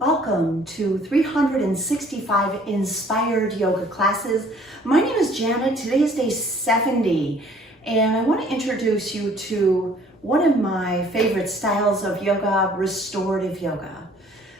Welcome to 365 Inspired Yoga Classes. My name is Janet. Today is day 70, and I want to introduce you to one of my favorite styles of yoga, restorative yoga.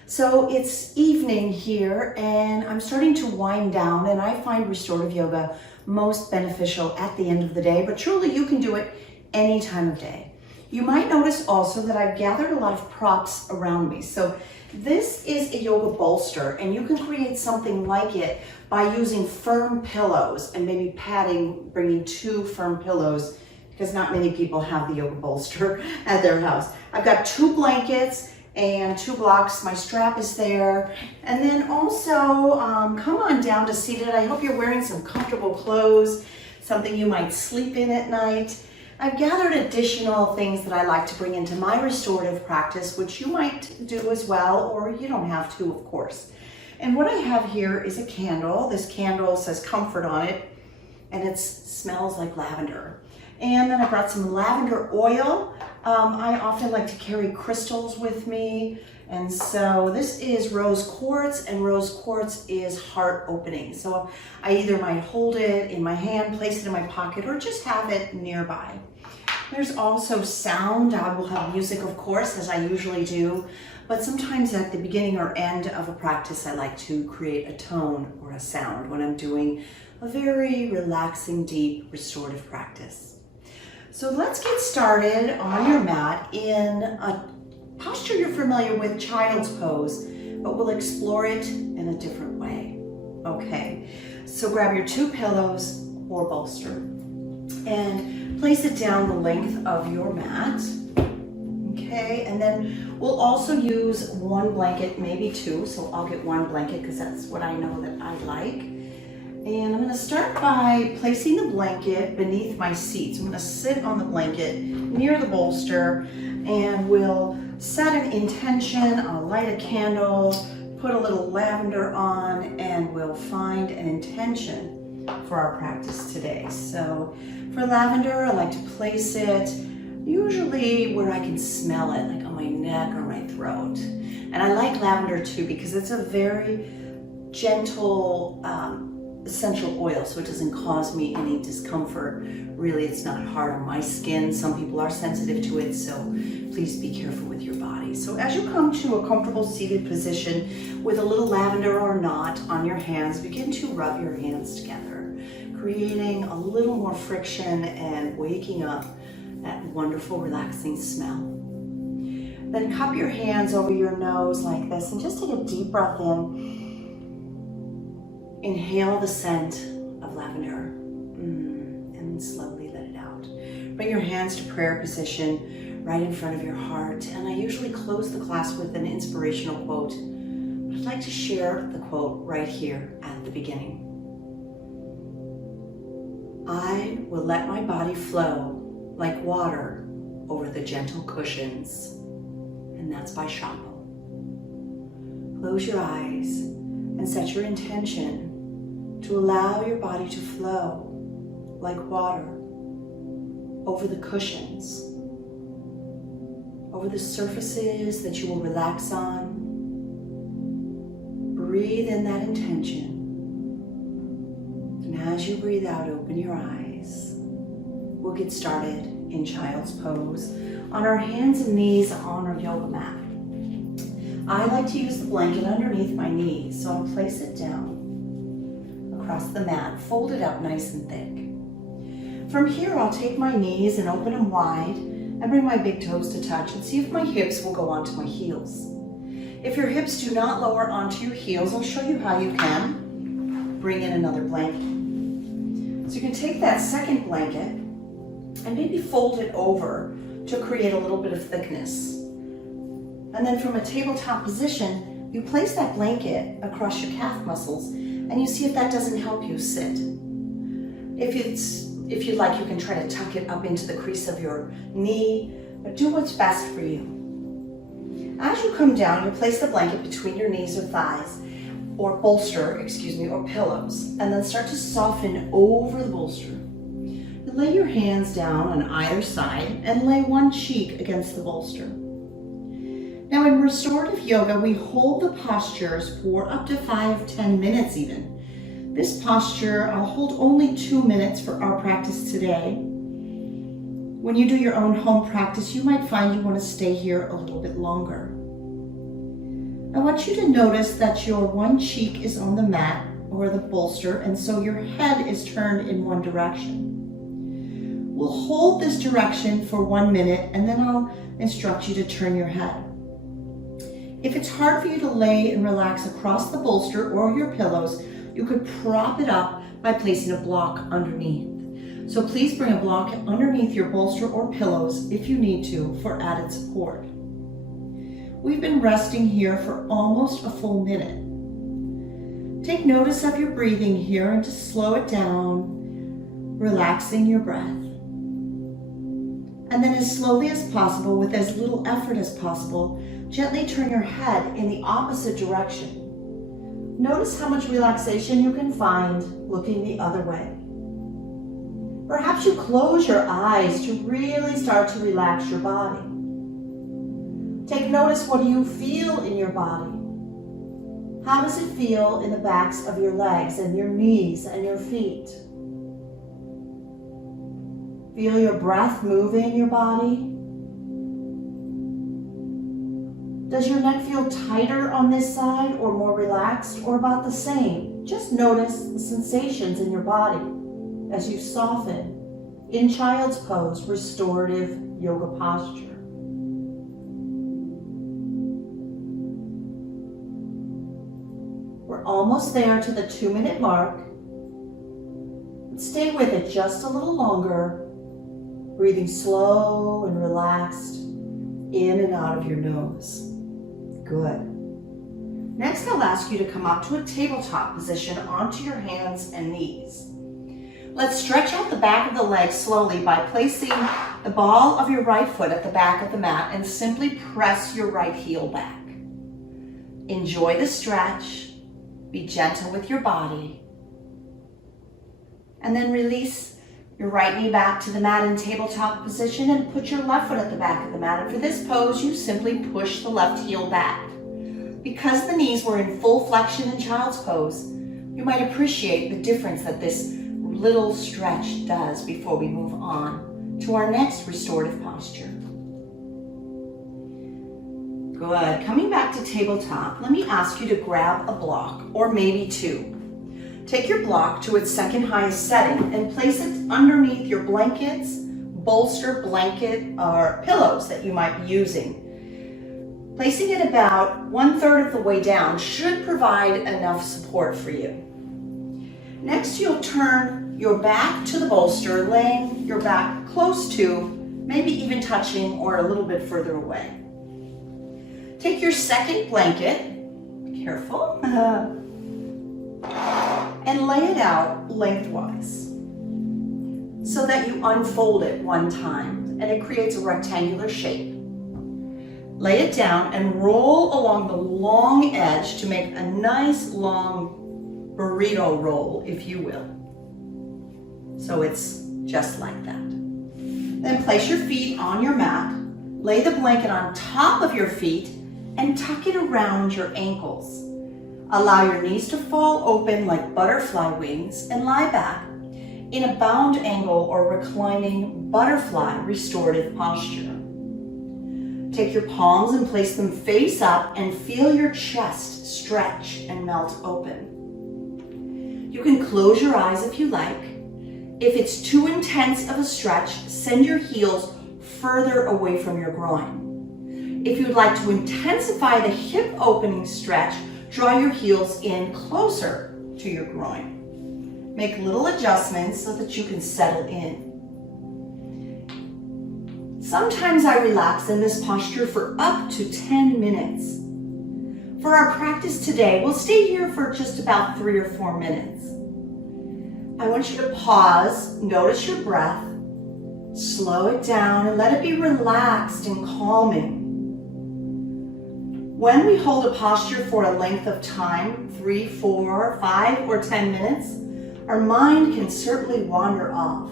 So it's evening here, and I'm starting to wind down, and I find restorative yoga most beneficial at the end of the day, but truly you can do it any time of day. You might notice also that I've gathered a lot of props around me. So this is a yoga bolster, and you can create something like it by using firm pillows and maybe padding, bringing 2 firm pillows, because not many people have the yoga bolster at their house. I've got 2 blankets and 2 blocks. My strap is there. And then also come on down to seated. I hope you're wearing some comfortable clothes, something you might sleep in at night. I've gathered additional things that I like to bring into my restorative practice, which you might do as well, or you don't have to, of course. And what I have here is a candle. This candle says comfort on it, and it smells like lavender. And then I brought some lavender oil. I often like to carry crystals with me. And so this is rose quartz, and rose quartz is heart opening. So I either might hold it in my hand, place it in my pocket, or just have it nearby. There's also sound. I will have music, of course, as I usually do, but sometimes at the beginning or end of a practice, I like to create a tone or a sound when I'm doing a very relaxing, deep, restorative practice. So let's get started on your mat in a posture you're familiar with, child's pose, but we'll explore it in a different way. Okay, so grab your 2 pillows or bolster and place it down the length of your mat. Okay, and then we'll also use 1 blanket, maybe 2, so I'll get 1 blanket because that's what I know that I like. And I'm going to start by placing the blanket beneath my seat. So I'm going to sit on the blanket near the bolster, and we'll set an intention. I'll light a candle, put a little lavender on, and we'll find an intention for our practice today. So for lavender, I like to place it usually where I can smell it, like on my neck or my throat. And I like lavender too because it's a very gentle essential oil, so it doesn't cause me any discomfort. Really, it's not hard on my skin. Some people are sensitive to it, so please be careful with your body. So as you come to a comfortable seated position with a little lavender or not on your hands, begin to rub your hands together, creating a little more friction and waking up that wonderful relaxing smell. Then cup your hands over your nose like this and just take a deep breath in. Inhale the scent of lavender and slowly let it out. Bring your hands to prayer position right in front of your heart. And I usually close the class with an inspirational quote, but I'd like to share the quote right here at the beginning. I will let my body flow like water over the gentle cushions. And that's by Shapel. Close your eyes and set your intention to allow your body to flow like water over the cushions, over the surfaces that you will relax on. Breathe in that intention. And as you breathe out, open your eyes. We'll get started in child's pose on our hands and knees on our yoga mat. I like to use the blanket underneath my knees, so I'll place it down across the mat, fold it up nice and thick. From here, I'll take my knees and open them wide and bring my big toes to touch and see if my hips will go onto my heels. If your hips do not lower onto your heels, I'll show you how you can bring in another blanket. So you can take that second blanket and maybe fold it over to create a little bit of thickness. And then from a tabletop position, you place that blanket across your calf muscles and you see if that doesn't help you sit. If you'd like, you can try to tuck it up into the crease of your knee, but do what's best for you. As you come down, you place the blanket between your knees or thighs, or bolster, or pillows, and then start to soften over the bolster. You lay your hands down on either side and lay one cheek against the bolster. Now in restorative yoga, we hold the postures for up to 5-10 minutes even. This posture, I'll hold only 2 minutes for our practice today. When you do your own home practice, you might find you want to stay here a little bit longer. I want you to notice that your one cheek is on the mat or the bolster, and so your head is turned in one direction. We'll hold this direction for 1 minute, and then I'll instruct you to turn your head. If it's hard for you to lay and relax across the bolster or your pillows, you could prop it up by placing a block underneath. So please bring a block underneath your bolster or pillows if you need to for added support. We've been resting here for almost a full minute. Take notice of your breathing here and just slow it down, relaxing your breath. And then as slowly as possible, with as little effort as possible, gently turn your head in the opposite direction. Notice how much relaxation you can find looking the other way. Perhaps you close your eyes to really start to relax your body. Take notice, what do you feel in your body? How does it feel in the backs of your legs and your knees and your feet? Feel your breath moving in your body. Does your neck feel tighter on this side or more relaxed or about the same? Just notice the sensations in your body as you soften in child's pose, restorative yoga posture. We're almost there to the 2-minute mark. Stay with it just a little longer, breathing slow and relaxed in and out of your nose. Good. Next, I'll ask you to come up to a tabletop position onto your hands and knees. Let's stretch out the back of the leg slowly by placing the ball of your right foot at the back of the mat and simply press your right heel back. Enjoy the stretch. Be gentle with your body. And then release your right knee back to the mat in tabletop position and put your left foot at the back of the mat. And for this pose, you simply push the left heel back. Because the knees were in full flexion in child's pose, you might appreciate the difference that this little stretch does before we move on to our next restorative posture. Good. Coming back to tabletop, let me ask you to grab a block, or maybe two. Take your block to its second highest setting and place it underneath your blankets, bolster, blanket, or pillows that you might be using. Placing it about 1/3 of the way down should provide enough support for you. Next, you'll turn your back to the bolster, laying your back close to, maybe even touching or a little bit further away. Take your second blanket, careful, and lay it out lengthwise so that you unfold it one time and it creates a rectangular shape. Lay it down and roll along the long edge to make a nice long burrito roll, if you will. So it's just like that. Then place your feet on your mat, lay the blanket on top of your feet, and tuck it around your ankles. Allow your knees to fall open like butterfly wings and lie back in a bound angle or reclining butterfly restorative posture. Take your palms and place them face up and feel your chest stretch and melt open. You can close your eyes if you like. If it's too intense of a stretch, send your heels further away from your groin. If you'd like to intensify the hip opening stretch, draw your heels in closer to your groin. Make little adjustments so that you can settle in. Sometimes I relax in this posture for up to 10 minutes. For our practice today, we'll stay here for just about 3 or 4 minutes. I want you to pause, notice your breath, slow it down, and let it be relaxed and calming. When we hold a posture for a length of time, 3, 4, 5, or 10 minutes, our mind can certainly wander off.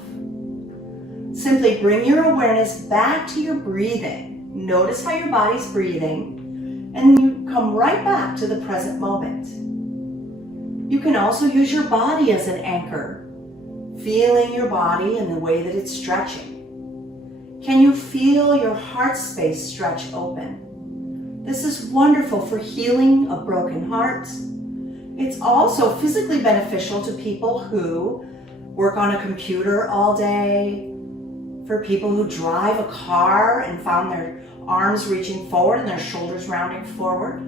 Simply bring your awareness back to your breathing. Notice how your body's breathing, and you come right back to the present moment. You can also use your body as an anchor, feeling your body in the way that it's stretching. Can you feel your heart space stretch open? This is wonderful for healing of broken hearts. It's also physically beneficial to people who work on a computer all day, for people who drive a car and found their arms reaching forward and their shoulders rounding forward.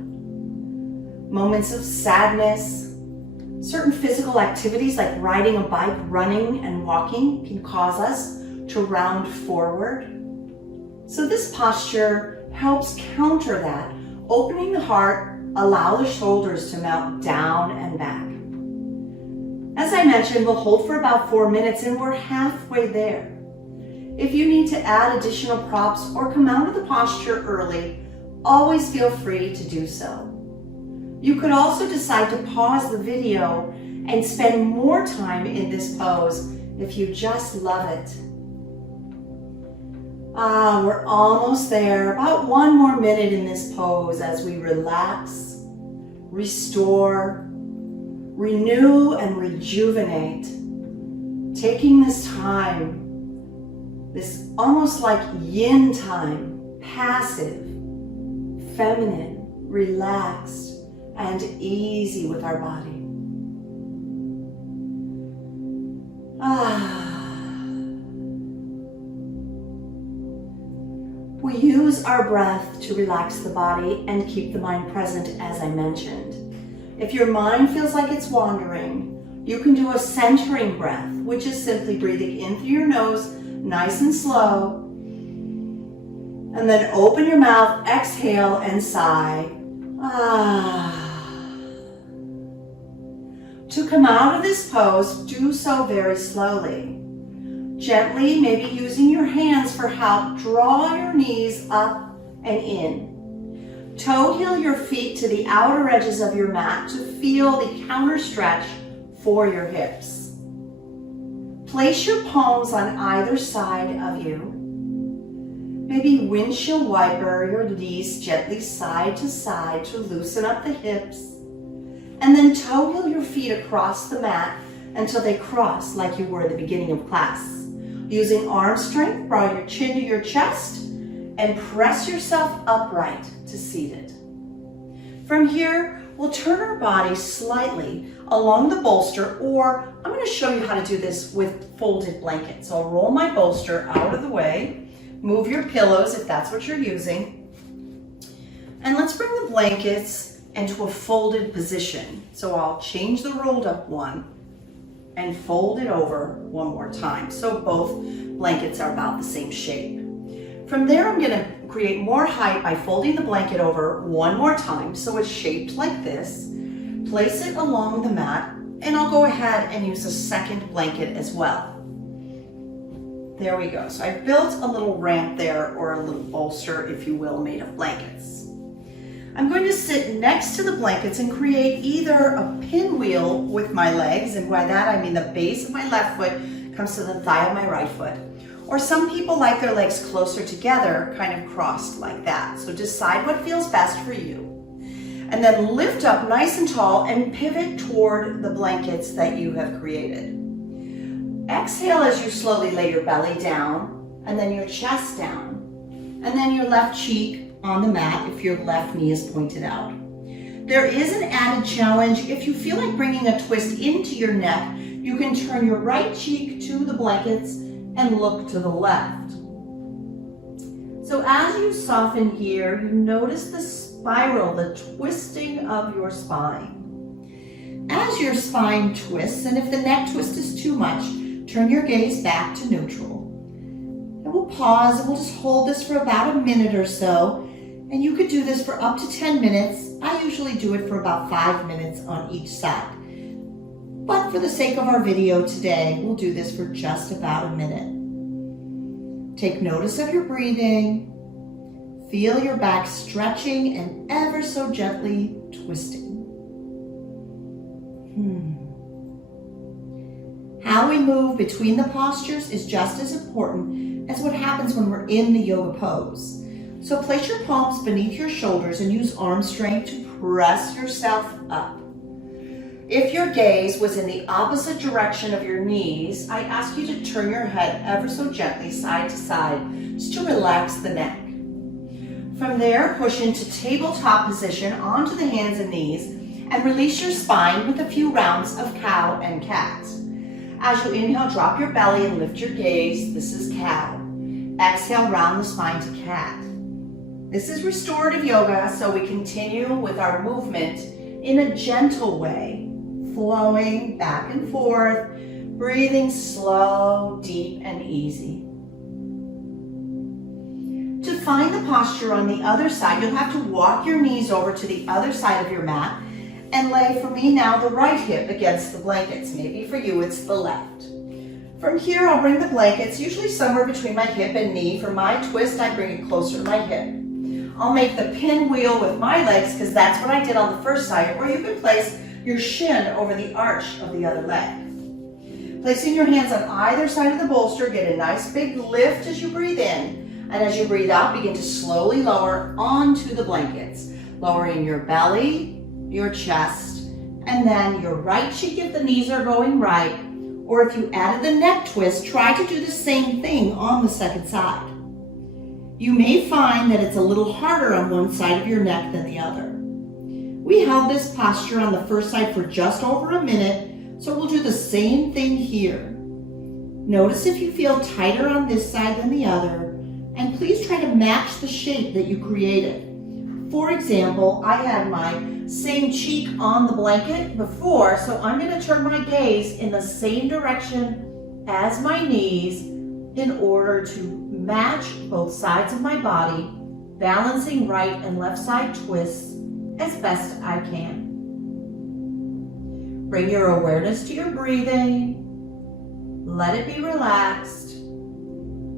Moments of sadness, certain physical activities like riding a bike, running, and walking can cause us to round forward. So this posture helps counter that, opening the heart, allow the shoulders to melt down and back. As I mentioned, we'll hold for about 4 minutes and we're halfway there. If you need to add additional props or come out of the posture early, always feel free to do so. You could also decide to pause the video and spend more time in this pose if you just love it. We're almost there. About 1 more minute in this pose as we relax, restore, renew, and rejuvenate. Taking this time, this almost like yin time, passive, feminine, relaxed, and easy with our body. We use our breath to relax the body and keep the mind present, as I mentioned. If your mind feels like it's wandering, you can do a centering breath, which is simply breathing in through your nose, nice and slow, and then open your mouth, exhale, and sigh. To come out of this pose, do so very slowly. Gently, maybe using your hands for help, draw your knees up and in. Toe heel your feet to the outer edges of your mat to feel the counter stretch for your hips. Place your palms on either side of you. Maybe windshield wiper your knees gently side to side to loosen up the hips. And then toe heel your feet across the mat until they cross like you were at the beginning of class. Using arm strength, draw your chin to your chest and press yourself upright to seated. From here, we'll turn our body slightly along the bolster, or I'm going to show you how to do this with folded blankets. So I'll roll my bolster out of the way, move your pillows if that's what you're using, and let's bring the blankets into a folded position. So I'll change the rolled up one and fold it over one more time. So both blankets are about the same shape. From there, I'm gonna create more height by folding the blanket over one more time so it's shaped like this. Place it along the mat, and I'll go ahead and use a second blanket as well. There we go. So I've built a little ramp there, or a little bolster, if you will, made of blankets. I'm going to sit next to the blankets and create either a pinwheel with my legs, and by that I mean the base of my left foot comes to the thigh of my right foot. Or some people like their legs closer together, kind of crossed like that. So decide what feels best for you. And then lift up nice and tall and pivot toward the blankets that you have created. Exhale as you slowly lay your belly down, and then your chest down, and then your left cheek on the mat if your left knee is pointed out. There is an added challenge. If you feel like bringing a twist into your neck, you can turn your right cheek to the blankets and look to the left. So as you soften here, you notice the spiral, the twisting of your spine. As your spine twists, and if the neck twist is too much, turn your gaze back to neutral. And we'll pause and we'll just hold this for about a minute or so. And you could do this for up to 10 minutes. I usually do it for about 5 minutes on each side. But for the sake of our video today, we'll do this for just about a minute. Take notice of your breathing. Feel your back stretching and ever so gently twisting. How we move between the postures is just as important as what happens when we're in the yoga pose. So place your palms beneath your shoulders and use arm strength to press yourself up. If your gaze was in the opposite direction of your knees, I ask you to turn your head ever so gently side to side, just to relax the neck. From there, push into tabletop position onto the hands and knees and release your spine with a few rounds of cow and cat. As you inhale, drop your belly and lift your gaze. This is cow. Exhale, round the spine to cat. This is restorative yoga, so we continue with our movement in a gentle way, flowing back and forth, breathing slow, deep, and easy. To find the posture on the other side, you'll have to walk your knees over to the other side of your mat and lay, for me now, the right hip against the blankets. Maybe for you, it's the left. From here, I'll bring the blankets, usually somewhere between my hip and knee. For my twist, I bring it closer to my hip. I'll make the pinwheel with my legs because that's what I did on the first side, or you can place your shin over the arch of the other leg. Placing your hands on either side of the bolster, get a nice big lift as you breathe in, and as you breathe out, begin to slowly lower onto the blankets, lowering your belly, your chest, and then your right cheek if the knees are going right, or if you added the neck twist, try to do the same thing on the second side. You may find that it's a little harder on one side of your neck than the other. We held this posture on the first side for just over a minute, so we'll do the same thing here. Notice if you feel tighter on this side than the other, and please try to match the shape that you created. For example, I had my same cheek on the blanket before, so I'm going to turn my gaze in the same direction as my knees in order to match both sides of my body, balancing right and left side twists as best I can. Bring your awareness to your breathing. Let it be relaxed.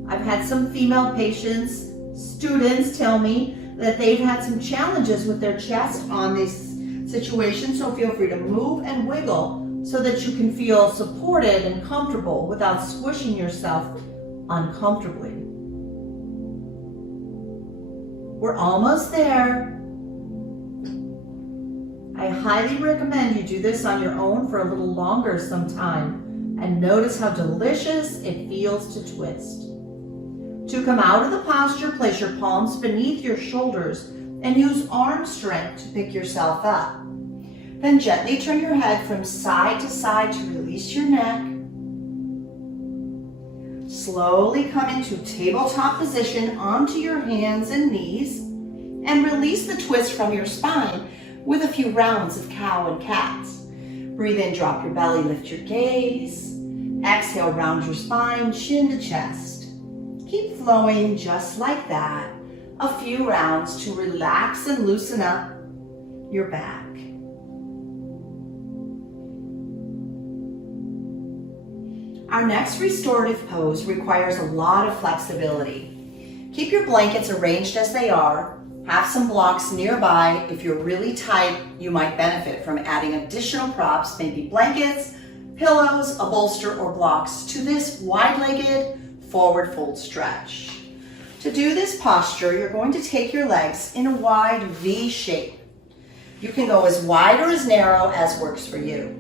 I've had some female patients, students tell me that they've had some challenges with their chest on this situation, so feel free to move and wiggle so that you can feel supported and comfortable without squishing yourself uncomfortably. We're almost there. I highly recommend you do this on your own for a little longer sometime and notice how delicious it feels to twist. To come out of the posture, place your palms beneath your shoulders and use arm strength to pick yourself up. Then gently turn your head from side to side to release your neck. Slowly come into tabletop position onto your hands and knees and release the twist from your spine with a few rounds of cow and cat. Breathe in, drop your belly, lift your gaze. Exhale, round your spine, chin to chest. Keep flowing just like that. A few rounds to relax and loosen up your back. Our next restorative pose requires a lot of flexibility. Keep your blankets arranged as they are. Have some blocks nearby. If you're really tight, you might benefit from adding additional props, maybe blankets, pillows, a bolster, or blocks to this wide-legged forward fold stretch. To do this posture, you're going to take your legs in a wide V shape. You can go as wide or as narrow as works for you.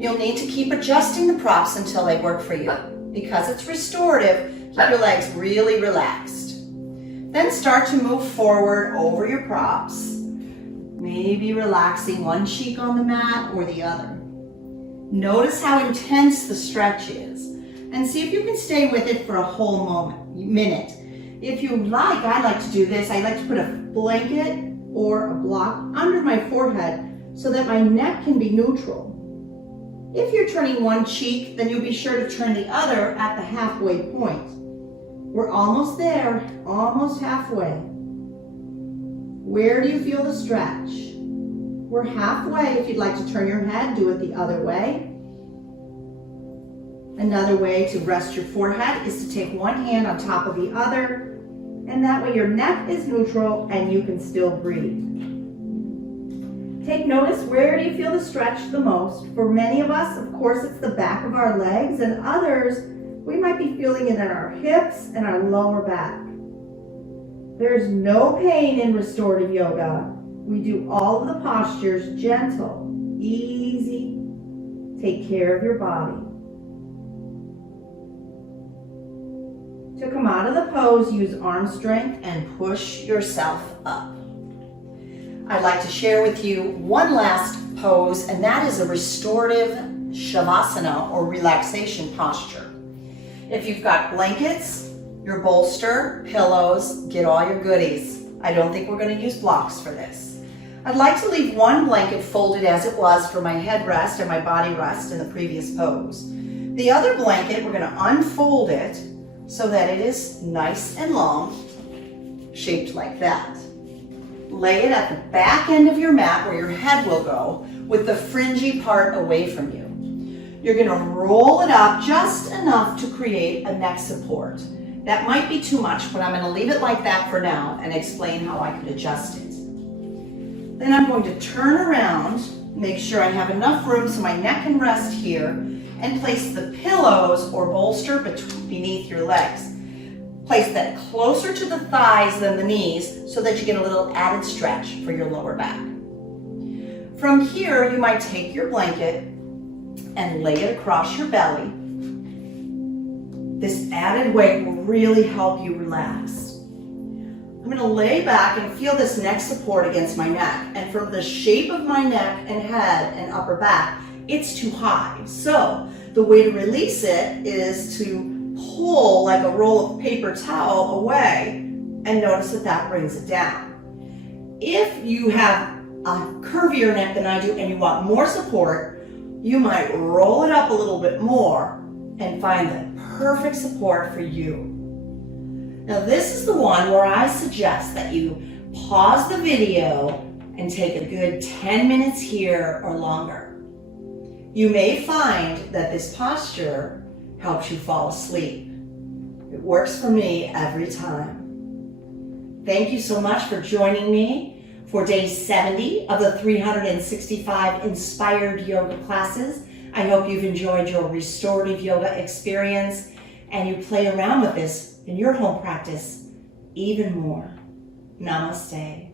You'll need to keep adjusting the props until they work for you. Because it's restorative, keep your legs really relaxed. Then start to move forward over your props, maybe relaxing one cheek on the mat or the other. Notice how intense the stretch is and see if you can stay with it for a whole minute. If you like, I like to do this. I like to put a blanket or a block under my forehead so that my neck can be neutral. If you're turning one cheek, then you'll be sure to turn the other at the halfway point. We're almost there, almost halfway. Where do you feel the stretch? We're halfway. If you'd like to turn your head, do it the other way. Another way to rest your forehead is to take one hand on top of the other, and that way your neck is neutral and you can still breathe. Take notice, where do you feel the stretch the most? For many of us, of course, it's the back of our legs, and others, we might be feeling it in our hips and our lower back. There's no pain in restorative yoga. We do all of the postures gentle, easy. Take care of your body. To come out of the pose, use arm strength and push yourself up. I'd like to share with you one last pose, and that is a restorative shavasana or relaxation posture. If you've got blankets, your bolster, pillows, get all your goodies. I don't think we're going to use blocks for this. I'd like to leave one blanket folded as it was for my head rest and my body rest in the previous pose. The other blanket, we're going to unfold it so that it is nice and long, shaped like that. Lay it at the back end of your mat where your head will go with the fringy part away from you. You're going to roll it up just enough to create a neck support. That might be too much, but I'm going to leave it like that for now and explain how I could adjust it. Then I'm going to turn around, make sure I have enough room so my neck can rest here, and place the pillows or bolster beneath your legs. Place that closer to the thighs than the knees so that you get a little added stretch for your lower back. From here, you might take your blanket and lay it across your belly. This added weight will really help you relax. I'm going to lay back and feel this neck support against my neck. And from the shape of my neck and head and upper back, it's too high. So the way to release it is to pull like a roll of paper towel away and notice that that brings it down. If you have a curvier neck than I do and you want more support, you might roll it up a little bit more and find the perfect support for you. Now this is the one where I suggest that you pause the video and take a good 10 minutes here or longer. You may find that this posture helps you fall asleep. It works for me every time. Thank you so much for joining me for day 70 of the 365 inspired yoga classes. I hope you've enjoyed your restorative yoga experience and you play around with this in your home practice even more. Namaste.